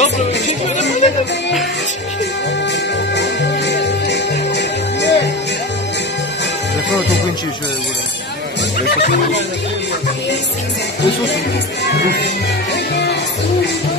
Zapravo i čekaju da pogledam. Zapravo to kończy się górę. To jest